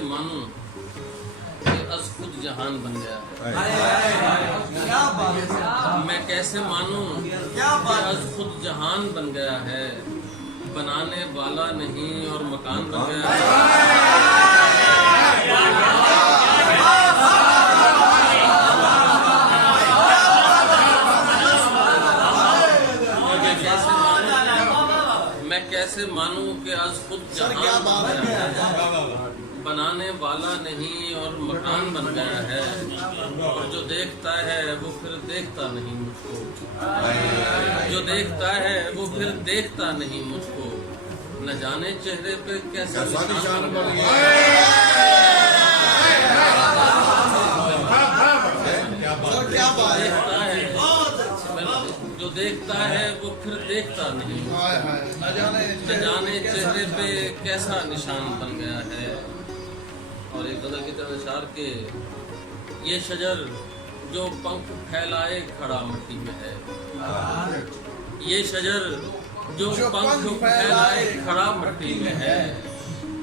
कैसे मानूं कि अज़ खुद जहान बन गया है। मैं कैसे मानूं कि अज़ खुद जहान बन गया है, बनाने वाला नहीं और मकान बन गया है। मैं कैसे मानूं कि अज़ खुद जहान बन गया है, बनाने वाला नहीं और मकान बन गया है। और जो देखता है वो फिर देखता नहीं मुझको, जो देखता है वो फिर देखता नहीं मुझको। न जाने चेहरे पे कैसा निशान बन गया है। जो देखता है वो फिर देखता नहीं, न जाने चेहरे पे कैसा निशान बन गया है। और एक गज़ल की तरह अशार के ये शजर जो पंख फैलाए खड़ा मिट्टी में है, ये शजर जो पंख फैलाए खड़ा मिट्टी में है,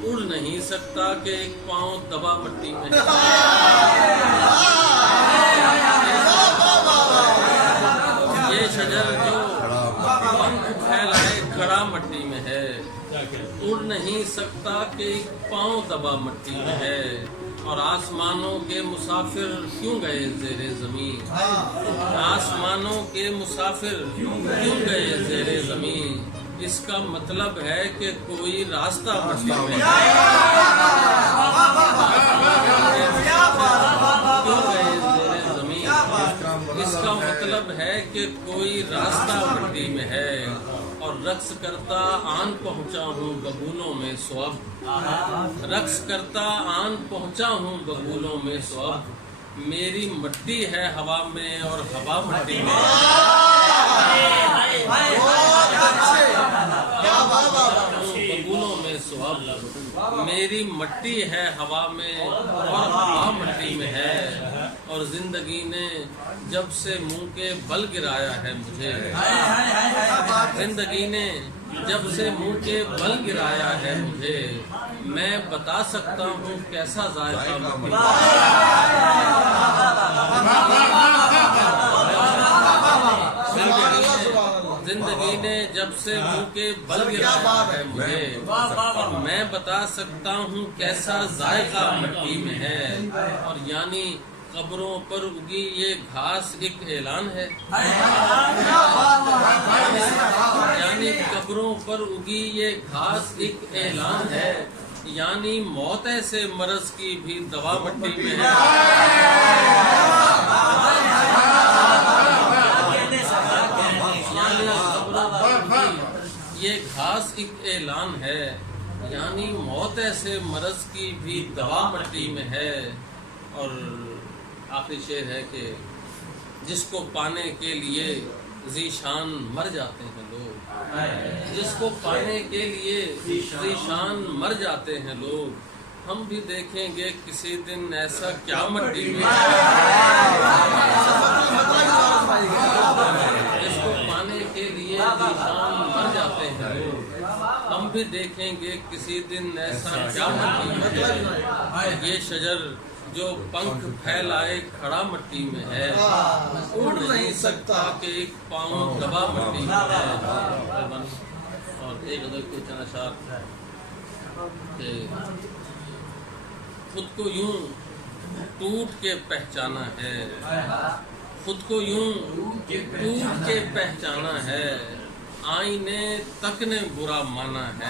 उड़ नहीं सकता कि एक पाँव दबा मिट्टी में है। ये शजर जो पंख फैलाए खड़ा मिट्टी में है, उड़ नहीं सकता कि एक पाँव दबा मिट्टी में है। और आसमानों के मुसाफिर क्यों गए ज़ेरे ज़मीन, आसमानों के मुसाफिर क्यों गए ज़ेरे ज़मीन। इसका मतलब है कि कोई रास्ता मिट्टी में है। क्यों गए ज़ेरे ज़मीन, इसका मतलब है कि कोई रास्ता मिट्टी में है। और रक्स करता आन पहुंचा हूँ बबूलों में स्वब, रक्स करता आन पहुंचा हूँ बबूलों में स्वब। मेरी मिट्टी है हवा में और हवा मिट्टी में। बबूलों में स्वब, मेरी मिट्टी है हवा में और हवा मिट्टी में है। और जिंदगी ने जब से मुंह के बल गिराया है मुझे, जिंदगी ने जब से मुंह के बल गिराया है मुझे, मैं बता सकता हूँ कैसा जायका मिट्टी में। जिंदगी ने जब से मुंह के बल गिराया है मुझे, और मैं बता सकता हूँ कैसा जायका मिट्टी में है। और यानी कब्रों पर उगी ये घास एक ऐलान है, यानी कब्रों पर उगी ये घास एक ऐलान है। यानी मौत ऐसे मरज की भी दवा मिट्टी में है। यानी कब्रों पर उगी ये घास एक ऐलान है, यानी मौत ऐसे मरज की भी दवा मिट्टी में है। और आखिरी शेर है कि जिसको पाने के लिए ज़ीशान मर जाते हैं लोग, जिसको पाने के लिए ज़ीशान मर जाते हैं लोग। हम भी देखेंगे किसी दिन ऐसा क्या मिट्टी में, जिसको पाने के लिए ज़ीशान मर जाते हैं लोग। हम भी देखेंगे किसी दिन ऐसा क्या मिट्टी में है। ये शजर जो पंख फैलाए खड़ा मिट्टी में है, उड़ नहीं सकता कि एक पाँव दबा मिट्टी में है। और एक गज़ल के चंद अशार कि खुद को यूं टूट के पहचाना है, खुद को यूं टूट के पहचाना है, आईने तक ने बुरा माना है।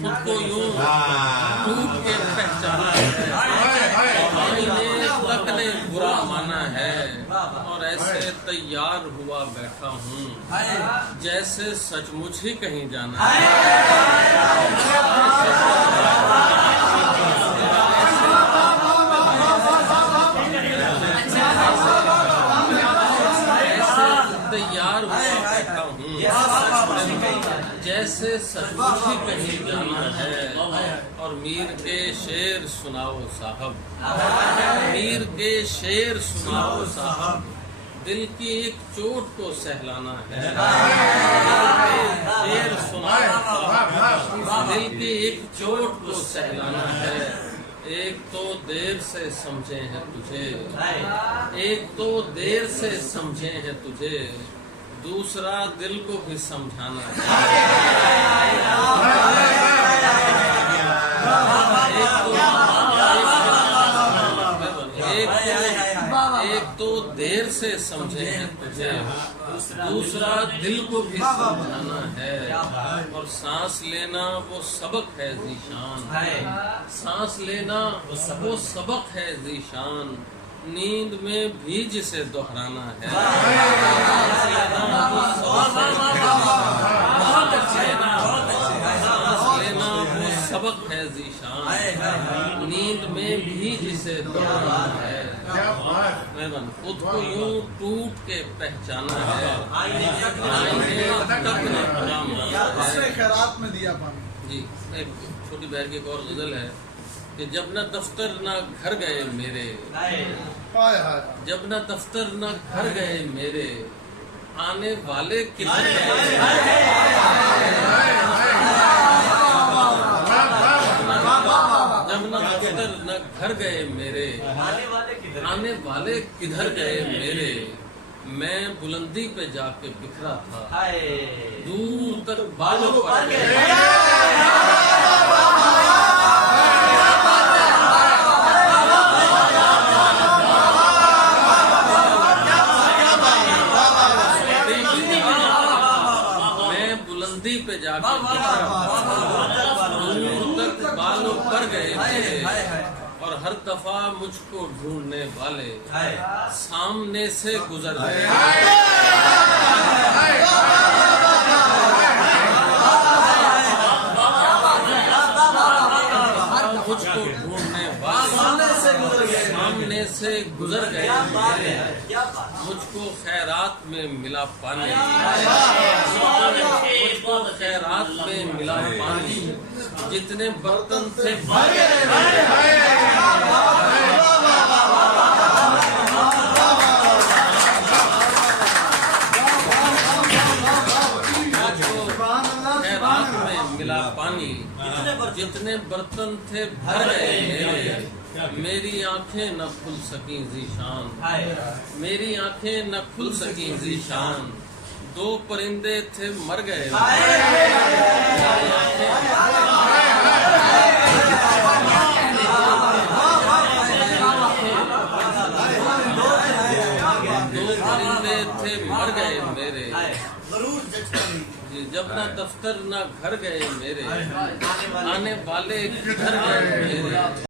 खुद को यूं टूट के पहचाना है, आईने तक ने बुरा माना है। और ऐसे तैयार हुआ बैठा हूँ जैसे सचमुच ही कहीं जाना है। तैयार हुआ बैठा हूँ ऐसे सचमुच ही कहीं जाना है। और मीर के शेर सुनाओ साहब, मीर के शेर सुनाओ साहब, दिल की एक चोट को सहलाना है। शेर सुनाओ साहब, दिल की एक चोट को सहलाना है। एक तो देर से समझे हैं तुझे, एक तो देर से समझे हैं तुझे, दूसरा दिल को भी समझाना है। एक तो देर से समझे हैं तुझे, दूसरा दिल को भी समझाना है। और सांस लेना वो सबक है ज़ीशान, सांस लेना वो सबक है ज़ीशान, नींद में भी जिसे दोहराना है। सांस लेना वो सबक है ज़ीशान, नींद में भी जिसे दोहराना है। खुद को यूं टूट के पहचाना है, खैरात में दिया पानी। जी, एक छोटी बहन की एक और गजल है कि जब न दफ्तर न घर गए मेरे, जब न दफ्तर न घर गए मेरे, आने वाले किधर जब न दफ्तर न घर गए मेरे, आने वाले किधर गए मेरे। मैं बुलंदी पे जाके बिखरा था, दूर तक बालों पर मैं बुलंदी पे जाके बिखरा था, दूर तक बालों पर गए मेरे। और हर दफा मुझको ढूंढने वाले सामने से गुजर गए। मुझको ढूंढने वाले सामने से गुजर गए। मुझको खैरात में मिला पानी, मुझको खैरात में मिला पानी, जितने बर्तन थे खैरात में मिला पानी, जितने बर्तन थे भर गए मेरे। मेरी आंखें न खुल सकी ज़ीशान, मेरी आंखें न खुल सकी ज़ीशान, दो परिंदे थे मर गए। दो परिंदे थे मर गए मेरे, जब न दफ्तर न घर गए मेरे, आने वाले किधर गए मेरे।